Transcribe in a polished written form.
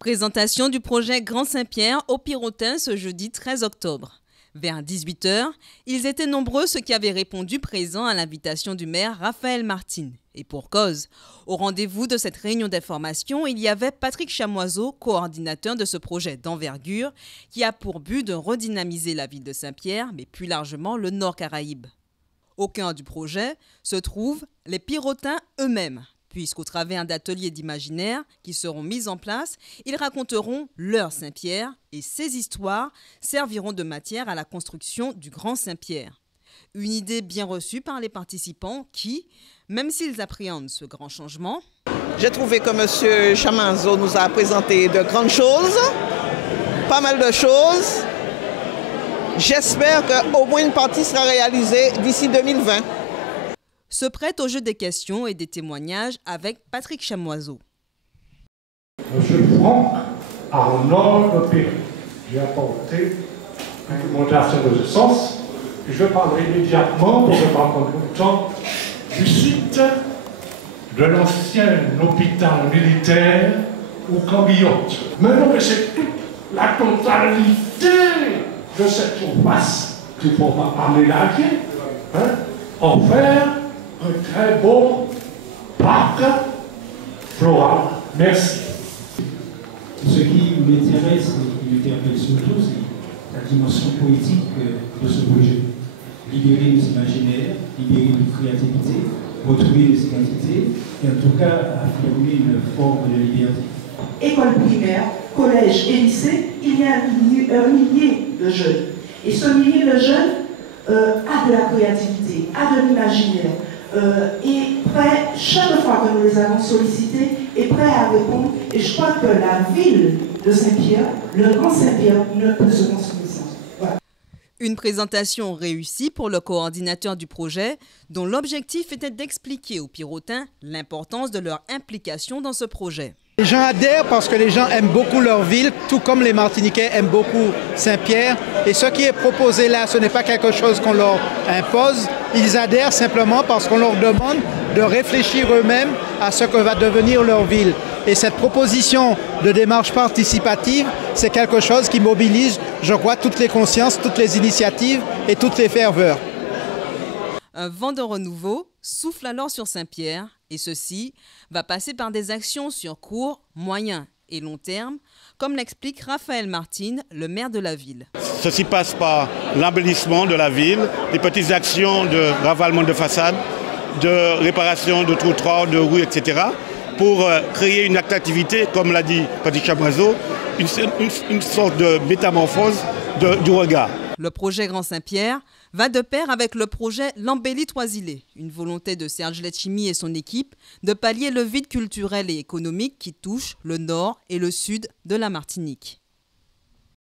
Présentation du projet Grand Saint-Pierre au Pirotin ce jeudi 13 octobre. Vers 18 h, ils étaient nombreux ceux qui avaient répondu présents à l'invitation du maire Raphaël Martine. Et pour cause, au rendez-vous de cette réunion d'information, il y avait Patrick Chamoiseau, coordinateur de ce projet d'envergure, qui a pour but de redynamiser la ville de Saint-Pierre, mais plus largement le Nord Caraïbe. Au cœur du projet se trouvent les Pirotins eux-mêmes, puisqu'au travers d'ateliers d'imaginaire qui seront mis en place, ils raconteront leur Saint-Pierre et ces histoires serviront de matière à la construction du Grand Saint-Pierre. Une idée bien reçue par les participants qui, même s'ils appréhendent ce grand changement, j'ai trouvé que M. Chamoiseau nous a présenté de grandes choses, pas mal de choses. J'espère qu'au moins une partie sera réalisée d'ici 2020. Se prête au jeu des questions et des témoignages avec Patrick Chamoiseau. Monsieur Franck, Arnaud de Pérou, j'ai apporté une recommandation de ce sens. Je parlerai immédiatement, pour ne pas prendre longtemps, du site de l'ancien hôpital militaire au Cambiotte. Mais non, mais c'est toute la totalité de cette surface qu'il faut aménager, en faire un très beau parc floral. Merci. Ce qui m'intéresse et qui m'interpelle surtout, c'est la dimension poétique de ce projet. Libérer nos imaginaires, libérer notre créativité, retrouver nos identités et en tout cas affirmer une forme de liberté. École primaire, collège et lycée, il y a un millier de jeunes. Et ce millier de jeunes a de la créativité, a de l'imaginaire, est prêt, chaque fois que nous les avons sollicités, est prêt à répondre. Et je crois que la ville de Saint-Pierre, le Grand Saint-Pierre, ne peut se construire sans. Voilà. Une présentation réussie pour le coordinateur du projet, dont l'objectif était d'expliquer aux Pirotins l'importance de leur implication dans ce projet. Les gens adhèrent parce que les gens aiment beaucoup leur ville, tout comme les Martiniquais aiment beaucoup Saint-Pierre. Et ce qui est proposé là, ce n'est pas quelque chose qu'on leur impose. Ils adhèrent simplement parce qu'on leur demande de réfléchir eux-mêmes à ce que va devenir leur ville. Et cette proposition de démarche participative, c'est quelque chose qui mobilise, je crois, toutes les consciences, toutes les initiatives et toutes les ferveurs. Un vent de renouveau souffle alors sur Saint-Pierre et ceci va passer par des actions sur court, moyen et long terme, comme l'explique Raphaël Martine, le maire de la ville. Ceci passe par l'embellissement de la ville, des petites actions de ravalement de façade, de réparation de trottoirs, de rues, etc. pour créer une attractivité, comme l'a dit Patrick Chamoiseau, une sorte de métamorphose du regard. Le projet Grand Saint-Pierre va de pair avec le projet L'Embellie-Toisilé, une volonté de Serge Letchimy et son équipe de pallier le vide culturel et économique qui touche le nord et le sud de la Martinique.